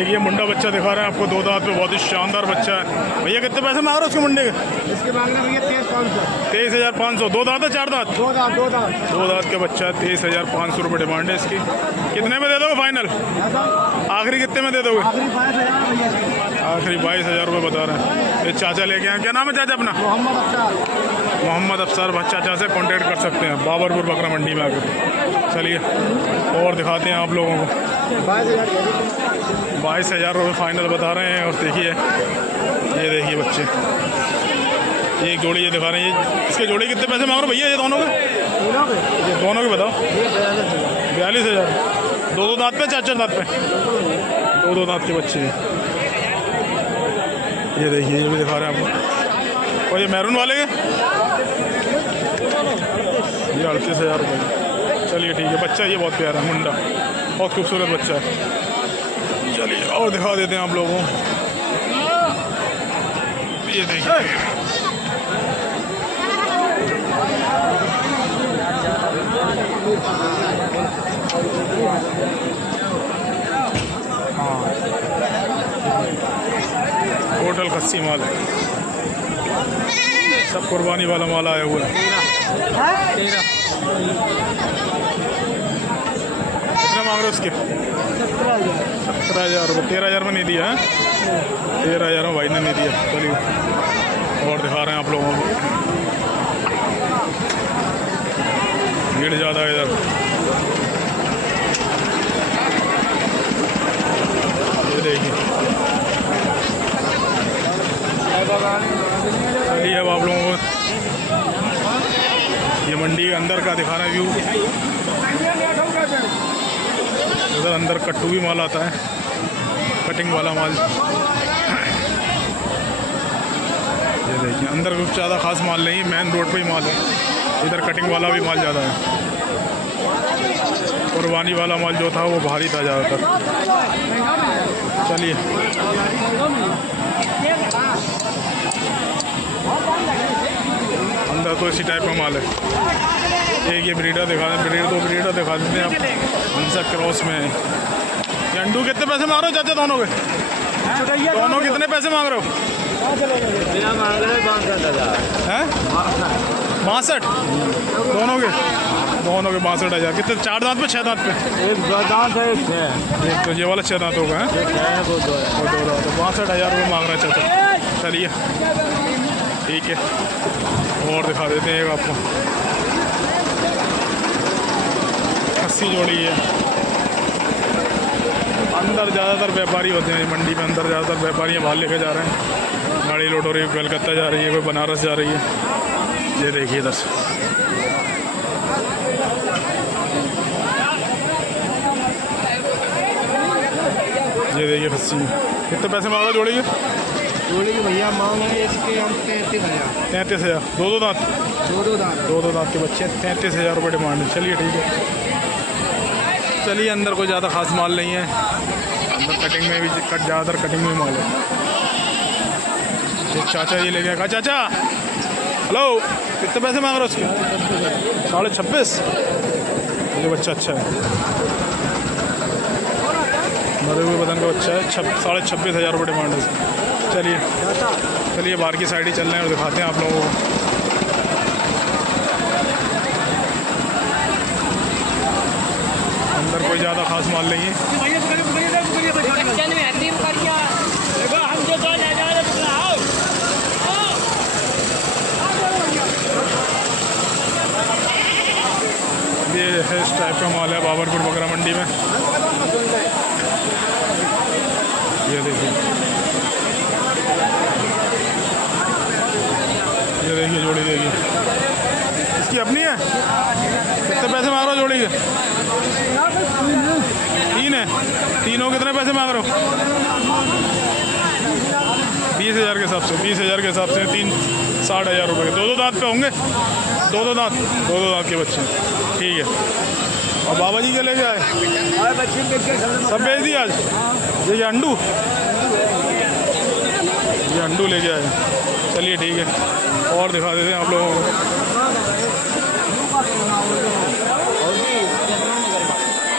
ये मुंडा बच्चा दिखा रहे हैं आपको, 2 दांत पे बहुत ही शानदार बच्चा है। भैया कितने पैसे मांग रहे हो उसके मुंडे के? इसके मांग रहे भैया 23,500। 23,500। 2 दांत है 4 दांत? 2 दांत। 2 दांत। 2 दांत का बच्चा है, 23,500 रुपये डिमांड है इसकी। कितने में दे दोगे फाइनल? आखिरी कितने में दे दोगे? आखिरी 22,000 भैया। आखिरी 22,000 रुपये बता रहे हैं। ये चाचा लेके आए, क्या नाम है चाचा अपना? मोहम्मद अफ्तार। मोहम्मद अफसर। चाचा से कॉन्टेक्ट कर सकते हैं बाबरपुर बकरा मंडी में आकर। चलिए और दिखाते हैं आप लोगों को। 22,000 रुपये फाइनल बता रहे हैं। और देखिए ये देखिए बच्चे, ये एक जोड़ी ये दिखा रहे हैं। ये इसके जोड़ी कितने पैसे मांग रहे हो भैया ये दोनों के? ये दोनों के बताओ। 42,000। 2 दांत पे 4 दांत पे? 2 दांत के बच्चे हैं। ये देखिए ये भी दिखा रहे हैं आपको। और ये मैरून वाले के? ये 38,000 रुपये। चलिए ठीक है, बच्चा ये बहुत प्यारा है, मुंडा बहुत खूबसूरत बच्चा है। चलिए और दिखा देते हैं आप लोगों को। ये देखिए हाँ, टोटल खस्सी माल है, सब कुर्बानी वाला माल आया हुआ है। कितना मांग रहे हो उसके? 17,000 रुपये। 13,000 में नहीं दिया है? 13,000 में भाई ने नहीं दिया। चलिए और दिखा रहे हैं आप लोगों को। भीड़ ज़्यादा है इधर। ये देखिए, चलिए अब आप लोगों को ये मंडी के अंदर का दिखा रहे हैं व्यू। इधर अंदर कट्टू भी माल आता है, कटिंग वाला माल। ये देखिए अंदर कुछ ज़्यादा खास माल नहीं, मेन रोड पे ही माल है। इधर कटिंग वाला भी माल ज़्यादा है। कुर्बानी वाला माल जो था वो भारी था ज़्यादातर। चलिए अंदर तो इसी टाइप का माल है। एक ये ब्रीडर दिखा दें, ब्रीडर दिखा देते हैं आप। हंसा क्रॉस में ये अंडू कितने पैसे मांग रहे हो चाचा दोनों के? दोनों कितने पैसे मांग रहे हो? हैं 62 दोनों के? 62,000। कितने? 4 दांत पे 6 दांत पे? एक दांत है, एक तो ये वाला 6 दांत होगा है, वो 2 दांत। 62,000 रुपये मांग रहे हैं चाचा। चलिए ठीक है और दिखा देते हैं एक आपको। 80 जोड़ी है। अंदर ज़्यादातर व्यापारी होते हैं मंडी में। अंदर ज़्यादातर व्यापारी माल लेके जा रहे हैं। गाड़ी लोड हो रही है, कलकत्ता जा रही है, कोई बनारस जा रही है। ये देखिए इधर से ये देखिए खस्सी में कितने पैसे मांग रहे जोड़ी के? जोड़ी के भैया मांग है इसके हम 33,000। 33,000। 2 दांत? 2 दांत। 2 दांत के बच्चे। 33,000 रुपये डिमांड है। चलिए ठीक है। चलिए अंदर कोई ज़्यादा खास माल नहीं है। अंदर कटिंग में भी ज़्यादातर कटिंग में माल है। एक चाचा ये ले गया। कहा चाचा हेलो कितने पैसे मांग रहे हो उसके? 26.5। ये बच्चा अच्छा है, मरे हुए बदन का बच्चा है। 26,500 रुपये डिमांड है। चलिए बाहर की साइड ही चल रहे हैं और दिखाते हैं आप लोगों को। अंदर कोई ज़्यादा खास माल नहीं है। ये है इस टाइप का माल है बाबरपुर बकरा मंडी में। ये देखिए जोड़ी देखिए, इसकी अपनी है। कितने पैसे मांग रहे हो जोड़ी के? 3 है। तीनों कितने पैसे मांग रहे हो? 20,000 के हिसाब से। 20,000 के हिसाब से 3 60,000 रुपये के। 2 दांत पे होंगे? 2 दांत के बच्चे। ठीक है। और बाबा जी के लेके आए? सब बेच दिए आज? ये अंडू लेके आए। चलिए ठीक है और दिखा देते हैं आप लोगों को।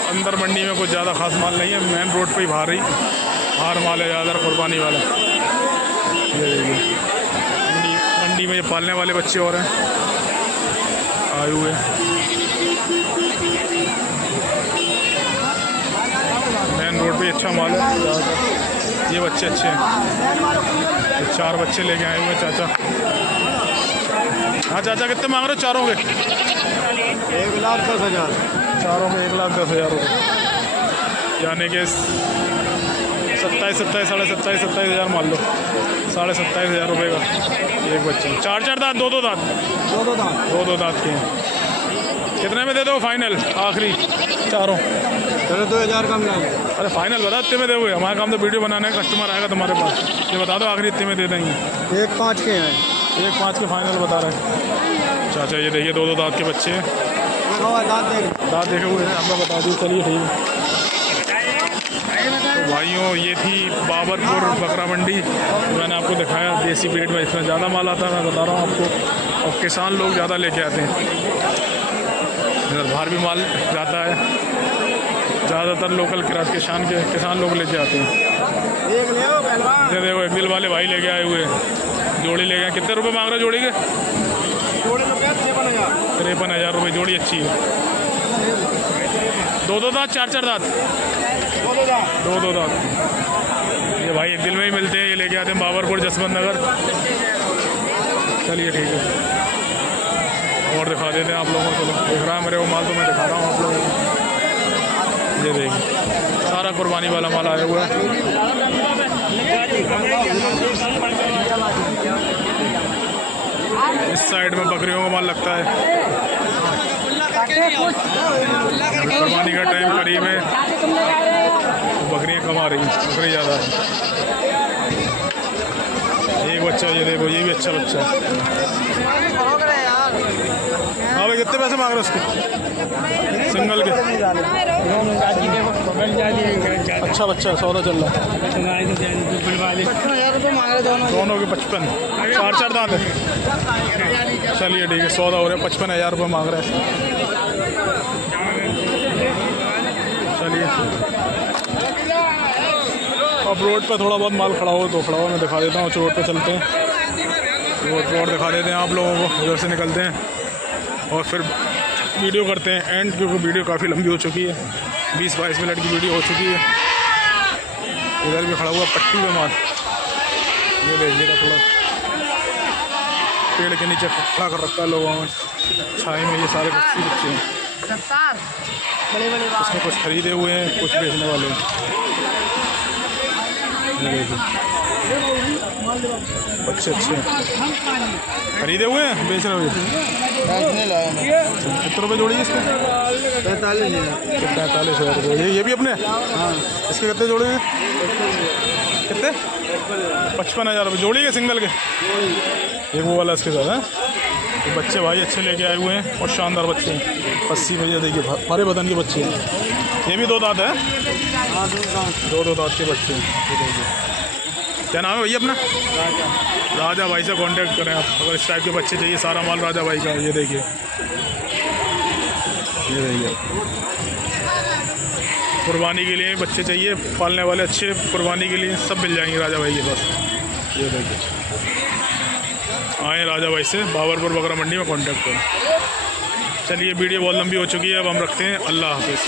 अंदर मंडी में कुछ ज़्यादा खास माल नहीं है, मेन रोड पे ही बाहर ही हार माल है ज़्यादा कुर्बानी वाला। ये देखिए मंडी में ये पालने वाले बच्चे और हैं आए हुए। मेन रोड पे अच्छा माल है ज़्यादातर। ये बच्चे अच्छे हैं। ये 4 बच्चे लेके आए हुए हैं चाचा। हाँ चाचा कितने मांग रहे हो चारों के? 1,10,000 चारों में 1,10,000 रुपये, यानी कि 27 साढ़े 27 हज़ार मान लो, 27,500 रुपये का एक बच्चा। 4 दांत 2 दांत 2 दांत के हैं। कितने में दे दो फाइनल आखिरी चारों? चलो 2,000 कम ना। अरे फाइनल बता इतने में दोगे? हमारा काम तो वीडियो बनाने का, कस्टमर आएगा तुम्हारे पास, ये बता दो आखिरी इतने में दे देंगे। 1,5 के हैं। 1,5 के फाइनल बता रहे हैं चाचा। ये देखिए 2 दांत के बच्चे हैं। दांत देखे हुए हैं आपको बता दूँ। चलिए ठीक है तो भाइयों, ये थी बाबरपुर बकरा मंडी। मैंने आपको दिखाया देसी ब्रीड में इसमें ज़्यादा माल आता है, मैं बता रहा हूँ आपको। और किसान लोग ज़्यादा लेके आते हैं, इधर बाहर भी माल जाता है, ज़्यादातर लोकल किसान लोग लेके आते हैं। ये देखो एक दिल वाले भाई लेके आए हुए हैं, जोड़ी लेके आए। कितने रुपए मांग रहे हो जोड़ी के? 53,000 रुपये जोड़ी। अच्छी है। 2 दांत 4 दांत 2 दांत। ये भाई एक दिल में ही मिलते हैं, ये लेके आते हैं बाबरपुर जसवंत नगर। चलिए ठीक है और दिखा देते हैं आप लोगों को। दिख रहा है मेरे को माल, तो मैं दिखा रहा हूँ आप लोगों को। ये देखिए सारा कुर्बानी वाला माल आया हुआ है। इस साइड में बकरियों का माल लगता है। कुर्बानी का टाइम करीब है, बकरियाँ कम आ रही हैं, बकरी ज़्यादा है। एक बच्चा ये देखो, ये भी अच्छा बच्चा है। हाँ भाई कितने पैसे मांग रहे उसके सिंगल के? अच्छा बच्चा है, सौदा चल रहा है। दोनों के 55, 4 दांत है। चलिए ठीक है, सौदा हो रहा है। 55,000 रुपये मांग रहे हैं। चलिए अब रोड पे थोड़ा बहुत माल खड़ा हो तो खड़ा हो, मैं दिखा देता हूँ। रोड पे चलते हैं, रोड दिखा देते हैं आप लोगों को। उधर से निकलते हैं और फिर वीडियो करते हैं एंड, क्योंकि वीडियो काफ़ी लंबी हो चुकी है। 20-22 मिनट की वीडियो हो चुकी है। इधर भी खड़ा हुआ पट्टी में माल, ये देखिएगा। थोड़ा पेड़ के नीचे खड़ा कर रखा है लोगों ने छाई में। ये सारे बच्चे हैं, इसमें कुछ खरीदे हुए हैं, कुछ बेचने वाले हैं। बच्चे अच्छे हैं, खरीदे हुए हैं, बेच रहे हो? कितने रुपये जोड़ी इसके? 45,000 रुपये। ये भी अपने? हाँ। इसके कितने जोड़े हैं? कितने? 55,000 रुपये जोड़ी के सिंगल के? एक वो वाला इसके साथ है। ये बच्चे भाई अच्छे लेके आए हुए हैं और शानदार बच्चे हैं। 80 में ये देखिए भरे बदन के बच्चे हैं। ये भी 2 दांत है? हाँ 2 दांत के बच्चे हैं। क्या नाम है भैया अपना? राजा भाई से कांटेक्ट करें आप अगर इस टाइप के बच्चे चाहिए। सारा माल राजा भाई का। ये देखिए, ये देखिए कुर्बानी के लिए बच्चे चाहिए, पालने वाले अच्छे कुर्बानी के लिए सब मिल जाएंगे राजा भाई के पास। ये देखिए, आए राजा भाई से बाबरपुर बकरा मंडी में कांटेक्ट करें। चलिए वीडियो बहुत लंबी हो चुकी है, अब हम रखते हैं। अल्लाह हाफिज़।